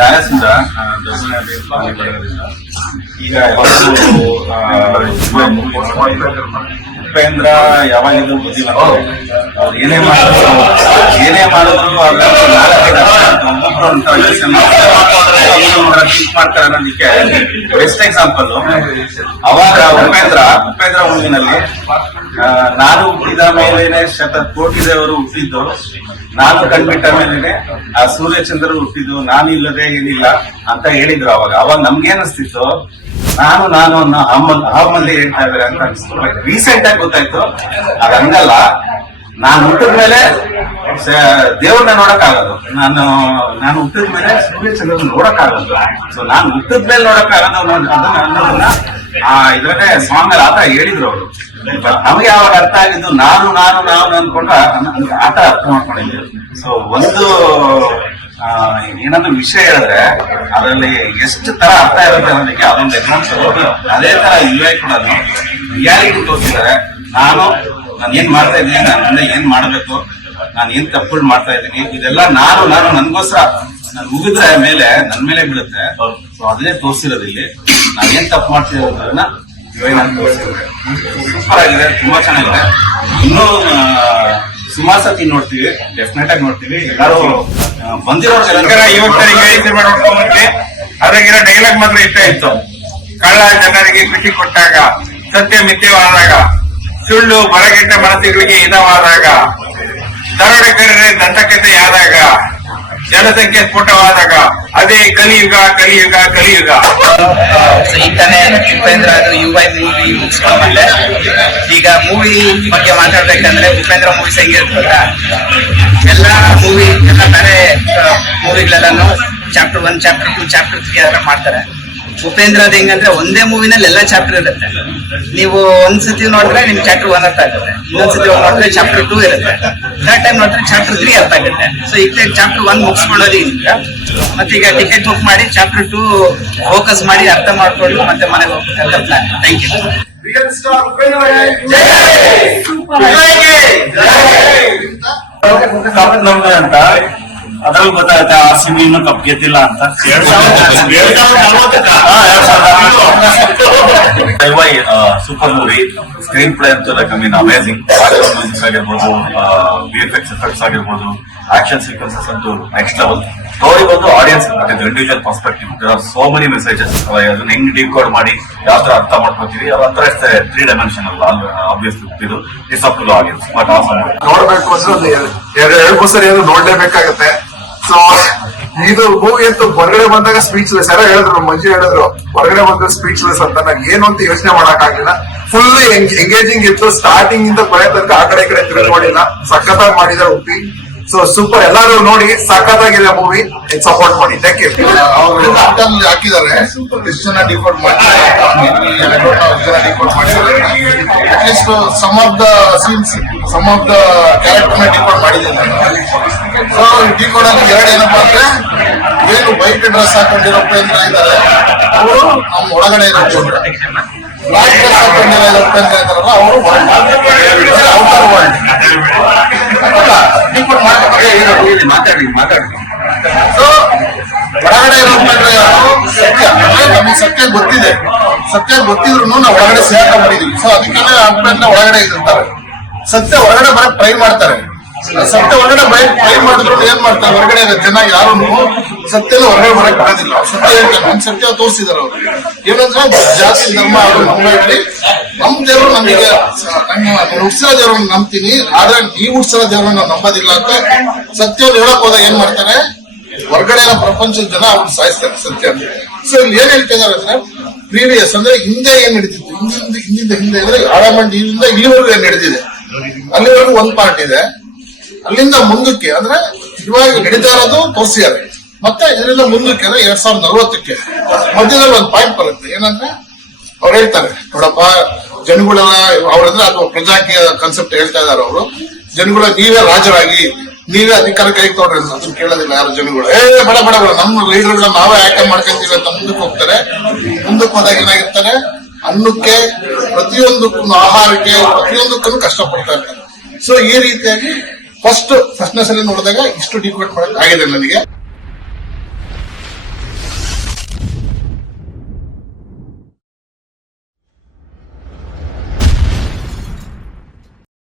ಪ್ಯಾಲೇಸಿಂದ ಈಗ ಉಪೇಂದ್ರ ಯಾವಾಗಿದ್ರು ಗೊತ್ತಿಲ್ಲ, ಅವ್ರು ಏನೇ ಮಾಡಿದ್ರು ಮಾಡ್ತಾರೆ ಅನ್ನೋದಕ್ಕೆ ಬೆಸ್ಟ್ ಎಕ್ಸಾಂಪಲ್. ಅವಾಗ ಉಪೇಂದ್ರ ಮೂವಿನಲ್ಲಿ ನಾನು ಹುಟ್ಟಿದ ಮೇಲೇನೆ ಕೋಟಿ ದೇವರು ಹುಟ್ಟಿದ್ದು, ನಾನು ಕಣ್ಬಿಟ್ಟ ಮೇಲೇನೆ ಆ ಸೂರ್ಯಚಂದ್ರರು ಹುಟ್ಟಿದ್ದು, ನಾನು ಇಲ್ಲದೆ ಏನಿಲ್ಲ ಅಂತ ಹೇಳಿದ್ರು. ಅವಾಗ ನಮ್ಗೇನಿಸ್ತಿತ್ತು, ನಾನು ಅನ್ನೋ ಅಹಮ್ಮಲ್ಲಿ ಹೇಳ್ತಾ ಇದ್ದಾರೆ ಅಂತ ಅನಿಸ್ತು. ರೀಸೆಂಟ್ ಆಗಿ ಗೊತ್ತಾಯ್ತು ಅದಂಗಲ್ಲ. ನಾನು ಹುಟ್ಟಿದ ಮೇಲೆ ದೇವ್ರನ್ನ ನೋಡಕ್ಕಾಗದು, ನಾನು ಹುಟ್ಟಿದ ಮೇಲೆ ಸೂರ್ಯಚಂದ್ರನ ನೋಡಕ್ಕಾಗದು. ಸೊ ನಾನು ಹುಟ್ಟಿದ ಮೇಲೆ ನೋಡಕ್ಕಾಗದು ಅನ್ನೋದನ್ನ ಇದ್ರಲ್ಲೇ ಸಾಂಗ್ ಅಲ್ಲಿ ಆತ ಹೇಳಿದ್ರು ಅವರು. ನಮಗೆ ಅವಾಗ ಅರ್ಥ ಆಗಿದ್ದು ನಾನು ಅನ್ಕೊಂಡ್ರೆ ಆತ ಅರ್ಥ ಮಾಡ್ಕೊಂಡಿದ್ದೀವಿ. ಸೊ ಒಂದು ಏನಾದ್ರು ವಿಷಯ ಹೇಳಿದ್ರೆ ಅದರಲ್ಲಿ ಎಷ್ಟು ತರ ಅರ್ಥ ಇರುತ್ತೆ ಅನ್ನೋದಕ್ಕೆ ಅದೊಂದು ಎಕ್ಸಾಂಪಲ್. ಅದೇ ತರ ಯುಐ ಕೂಡ ರಿಯಾಲಿಟಿ ತೋರಿಸಿದ್ದಾರೆ. ನಾನು ಏನ್ ಮಾಡ್ತಾ ಇದ್ದೀನಿ, ನಾನು ಮುಂದೆ ಏನ್ ಮಾಡ್ಬೇಕು, ನಾನು ಏನ್ ತಪ್ಪುಗಳು ಮಾಡ್ತಾ ಇದ್ದೀನಿ, ಇದೆಲ್ಲ ನಾನು ನನ್ಗೋಸ್ಕರ ನಾನು ಮುಗಿದ್ರೆ ಮೇಲೆ ನನ್ ಮೇಲೆ ಬೀಳುತ್ತೆ. ಸೊ ಅದನ್ನೇ ತೋರಿಸಿರೋದು ಇಲ್ಲಿ. ನಾನ್ ಏನ್ ತಪ್ಪು ಮಾಡ್ತಿರೋದನ್ನ ಯುಐ ನಾನು ತೋರಿಸಿದ್ರೆ ಸೂಪರ್ ಆಗಿದೆ, ತುಂಬಾ ಚೆನ್ನಾಗಿದೆ. ಇನ್ನೂ ಸುಮಾರು ಸತಿ ನೋಡ್ತೀವಿ, ಡೆಫಿನೆಟ್ ಆಗಿ ನೋಡ್ತೀವಿ. ಎಲ್ಲರೂ ಬಂದಿರೋರ್ಗೆಲ್ಲ ನೋಡ್ಕೊಂಡ್ಬಂದ್ರೆ ಅದ್ರಾಗಿರೋ ಡೈಲಾಗ್ ಮಾತ್ರ ಇಷ್ಟ ಇತ್ತು. ಕಳ್ಳ ಜನರಿಗೆ ಖುಷಿ ಕೊಟ್ಟಾಗ, ಸತ್ಯ ಮಿಥ್ಯವಾದಾಗ, ಸುಳ್ಳು ಬರಗೆಟ್ಟ ಮನಸ್ಸುಗಳಿಗೆ ಹಿತವಾದಾಗ, ದರೋಡೆಗಾರರೇ ದಂತಕತೆಯಾದಾಗ, ಜನಸಂಖ್ಯೆ ಸ್ಫೋಟವಾದಾಗ, ಅದೇ ಕಲಿಯುಗ. ಉಪೇಂದ್ರ ಯುವೈ ಮೂವಿ ಮುಗಿಸ್ಕೊಂಡ್ಬಂದೆ. ಈಗ ಮೂವಿ ಬಗ್ಗೆ ಮಾತಾಡ್ಬೇಕಂದ್ರೆ ಉಪೇಂದ್ರ ಮೂವೀಸ್ ಹೆಂಗಿರ್ತದ, ಎಲ್ಲ ಬೇರೆ ಮೂವಿಗಳೆಲ್ಲೂ ಚಾಪ್ಟರ್ 1, ಚಾಪ್ಟರ್ 2, ಚಾಪ್ಟರ್ 3 ಅದನ್ನ ಮಾಡ್ತಾರೆ. ಉಪೇಂದ್ರದ ಹೆಂಗಂದ್ರೆ ಒಂದೇ ಮೂವಿನಲ್ಲಿ ಎಲ್ಲ ಚಾಪ್ಟರ್ ಇರುತ್ತೆ. ನೀವು ಒಂದ್ಸತಿ ನೋಡಿದ್ರೆ ನಿಮ್ಗೆ ಚಾಪ್ಟರ್ 1 ಅರ್ಥ ಆಗುತ್ತೆ, ಇನ್ನೊಂದ್ಸತಿ ನೋಡಿದ್ರೆ ಚಾಪ್ಟರ್ 2 ಇರುತ್ತೆ, ಥರ್ಡ್ ಟೈಮ್ ನೋಡಿದ್ರೆ ಚಾಪ್ಟರ್ 3 ಅರ್ಥ ಆಗುತ್ತೆ. ಸೊ ಈಗ ಚಾಪ್ಟರ್ 1 ಮುಗಿಸ್ಕೊಳ್ಳೋದ್ರಿಂದ ಮತ್ತೆ ಈಗ ಟಿಕೆಟ್ ಬುಕ್ ಮಾಡಿ ಚಾಪ್ಟರ್ 2 ಫೋಕಸ್ ಮಾಡಿ ಅರ್ಥ ಮಾಡ್ಕೊಂಡು ಮತ್ತೆ ಮನೆಗೆ ಹೋಗ್ಬೇಕಂತ ಪ್ಲಾನ್. Thank you. ನಮ್ದು ಅಂತ ಅದ್ರಲ್ಲಿ ಗೊತ್ತಾಗುತ್ತೆ ಆ ಸಿನಿಮಾ ಇನ್ನೂ ಕಪ್ ಗೆದ್ದಿಲ್ಲ ಅಂತ. ಸೂಪರ್ ಮೂವಿ, ಸ್ಕ್ರೀನ್ ಪ್ಲೇ ಅಂತೂ ಲೈಕ್ ಅಮೇಸಿಂಗ್. ಬ್ಯಾಕ್ಗ್ರೌಂಡ್ ಮ್ಯೂಸಿಕ್ ಆಗಿರ್ಬೋದು, ವಿಎಫ್ಎಕ್ಸ್ ಎಫೆಕ್ಟ್ಸ್ ಆಗಿರ್ಬೋದು, ಆಕ್ಷನ್ ಸೀಕ್ವೆನ್ಸಸ್ ಅಂತೂ ನೆಕ್ಸ್ಟ್ ಲೆವೆಲ್. ಸ್ಟೋರಿ ಬಂದು audience individual perspective. There are so many messages. ಅದನ್ನ ಹೆಂಗ್ ಡಿಕೋಡ್ ಮಾಡಿ ಯಾವ ತರ ಅರ್ಥ ಮಾಡ್ಕೋತೀವಿ, ಅದಂತರ 3 ಡೈಮೆನ್ಷನಲ್ ಆಬ್ವಿಯಸ್ಲಿ ಇದು it's up to audience. But ನೋಡ್ಬೇಕು ಅಂದ್ರೆ ಎರಡು ಸರಿ ಏನು ನೋಡ್ಲೇಬೇಕಾಗತ್ತೆ. ಸೊ ಇದು ಮೂವಿ ಅಂತೂ ಹೊರಗಡೆ ಬಂದಾಗ ಸ್ಪೀಚ್ಲೆಸ್. ಯಾರೋ ಹೇಳಿದ್ರು, ಮಂಜು ಹೇಳಿದ್ರು ಹೊರಗಡೆ ಬಂದಾಗ ಸ್ಪೀಚ್ಲೆಸ್ ಅಂತ. ನಾನು ಏನು ಅಂತ ಯೋಚನೆ ಮಾಡಕ್ ಆಗಿಲ್ಲ. ಫುಲ್ ಎಂಗೇಜಿಂಗ್ ಇತ್ತು, ಸ್ಟಾರ್ಟಿಂಗ್ ಇಂದ ಕೊನೆ ತನಕ ಆ ಕಡೆ ತಿರುಗಿಲ್ಲ. ಸಖತ್ತಾಗಿ ಮಾಡಿದ್ದಾರೆ ಉಪ್ಪಿ. ಸೊ ಸೂಪರ್, ಎಲ್ಲರೂ ನೋಡಿ, ಸಖತ್ತಾಗಿದೆ ಮೂವಿ, ಸಪೋರ್ಟ್ ಮಾಡಿ. Thank you. ಹಾಕಿದ್ದಾರೆ, ಎಷ್ಟು ಜನ ಡಿಕೋಡ್ ಮಾಡಿದ್ದಾರೆ, at least some of the scenes, some of the ಕ್ಯಾರೆಕ್ಟರ್ನ ಡಿಕೋಡ್ ಮಾಡಿದ್ದೀನಿ. ಸೊ ಡಿಕೋಡ್ ಅಲ್ಲಿ ಎರಡು ಏನಪ್ಪಾ ಅಂದ್ರೆ, ಏನು ವೈಟ್ ಡ್ರೆಸ್ ಹಾಕೊಂಡಿರೋ ಉಪೇಂದ್ರ ಇದ್ದಾರೆ, ಅವರು ನಮ್ಮ ಒಳಗಡೆ ಇರೋ ಉಪೇಂದ್ರ. ಬ್ಲಾಕ್ ಡ್ರೆಸ್ ಹಾಕೊಂಡಿರೋ ಉಪೇಂದ್ರ ಇದ್ದಾರಲ್ಲ, ಅವರು ಔಟರ್ ವರ್ಲ್ಡ್. ಡಿಕೋಡ್ ಮಾತಾಡಿ ಸೊ ಒಳಗಡೆ ಇರೋ ಉಪೇಂದ್ರ ಯಾರು, ಸತ್ಯ. ನಮಗೆ ಸತ್ಯ ಗೊತ್ತಿದೆ, ಸತ್ಯ ಗೊತ್ತಿದ್ರು ನಾವು ಒಳಗಡೆ ಸೇರ್ಕೊಂಡಿದೀವಿ. ಸೊ ಅದಕ್ಕೆ ಉಪೇಂದ್ರ ಒಳಗಡೆ ಇರ್ತಾರೆ. ಸತ್ಯ ಹೊರಗಡೆ ಬರಕ್ ಟ್ರೈ ಮಾಡ್ತಾರೆ. ಸತ್ಯ ಹೊರಗಡೆ ಟ್ರೈ ಮಾಡಿದ್ರು ಏನ್ ಮಾಡ್ತಾರೆ, ಹೊರಗಡೆ ಜನ ಯಾರು ಸತ್ಯನ ಹೊರಗಡೆ ಬರಕ್ ಬರೋದಿಲ್ಲ. ಸತ್ಯ ಹೇಳ್ತಾರೆ, ನಮ್ ಸತ್ಯ ತೋರಿಸಿದಾರೆ ಅವರು. ಏನಂದ್ರೆ ಜಾತಿ ಧರ್ಮ ಅವರು ನಂಬಿ, ನಮ್ ದೇವರು ನಮಗೆ ಹುಡ್ಸಿರೋ ದೇವ್ರನ್ನ ನಂಬ್ತೀನಿ, ಆದ್ರೆ ನೀವು ಹುಡ್ಸಿರೋ ದೇವ್ರನ್ನ ನಾವು ನಂಬೋದಿಲ್ಲ ಅಂತ ಸತ್ಯವನ್ನು ಹೇಳಕ್ ಹೋದಾಗ ಏನ್ ಮಾಡ್ತಾರೆ, ಹೊರಗಡೆ ಪ್ರಪಂಚದ ಜನ ಅವ್ರು ಸಾಯಿಸ್ತಾರೆ ಸತ್ಯ. ಸೊ ಇಲ್ಲಿ ಏನ್ ಹೇಳ್ತಾ ಇದಾರೆ ಅಂದ್ರೆ, ಪ್ರೀವಿಯಸ್ ಅಂದ್ರೆ ಹಿಂದೆ ಏನ್ ನಡೀತಿತ್ತು, ಹಿಂದೆ ಅಂದ್ರೆ ಆಳಮಂಡಿ ಇಲ್ಲಿಂದ ಇಲ್ಲಿವರೆಗೂ ಏನ್ ನಡೆದಿದೆ, ಅಲ್ಲಿವರೆಗೂ ಒಂದ್ ಪಾರ್ಟ್ ಇದೆ. ಅಲ್ಲಿಂದ ಮುಂದಕ್ಕೆ ಅಂದ್ರೆ ಇವಾಗ ನಡೀತಾ ಇರೋದು ತೋರಿಸಿದ್ದಾರೆ. ಮತ್ತೆ ಇದರಿಂದ ಮುಂದಕ್ಕೆ ಅಂದ್ರೆ 2040ಕ್ಕೆ ಮಧ್ಯದಲ್ಲಿ ಒಂದು ಪಾಯಿಂಟ್ ಬರುತ್ತೆ. ಏನಂದ್ರೆ ಅವ್ರು ಹೇಳ್ತಾರೆ, ನೋಡಪ್ಪ ಜನಗಳೆಲ್ಲ ಅವ್ರಂದ್ರೆ ಅಥವಾ ಪ್ರಜಾಕೀಯ ಕಾನ್ಸೆಪ್ಟ್ ಹೇಳ್ತಾ ಇದಾರೆ ಅವರು. ಜನಗಳ ನೀವೇ ರಾಜರಾಗಿ, ನೀವೇ ಅಧಿಕಾರ ಕೈ ತೊಡ್ರಿ ಅಂತ ಕೇಳೋದಿಲ್ಲ ಯಾರು ಜನಗಳು. ಬೇಡ ನಮ್ಮ ಲೀಡರ್ಗಳನ್ನ ನಾವೇ ಆಯ್ಕೆ ಮಾಡ್ಕೊಂತೀವಿ ಅಂತ ಮುಂದಕ್ಕೆ ಹೋಗ್ತಾರೆ. ಮುಂದಕ್ಕೆ ಹೋದಾಗ ಏನಾಗಿರ್ತಾರೆ, ಅನ್ನಕ್ಕೆ, ಪ್ರತಿಯೊಂದಕ್ಕೂ, ಆಹಾರಕ್ಕೆ, ಪ್ರತಿಯೊಂದಕ್ಕೂ ಕಷ್ಟಪಡ್ತಾ ಇರ್ತಾರೆ. ಸೊ ಈ ರೀತಿಯಾಗಿ ಫಸ್ಟ್ನೇ ಸಲ ನೋಡಿದಾಗ ಇಷ್ಟು ಡಿಕೋಡ್ ಮಾಡಕ್ ಆಗಿದೆ ನನಗೆ.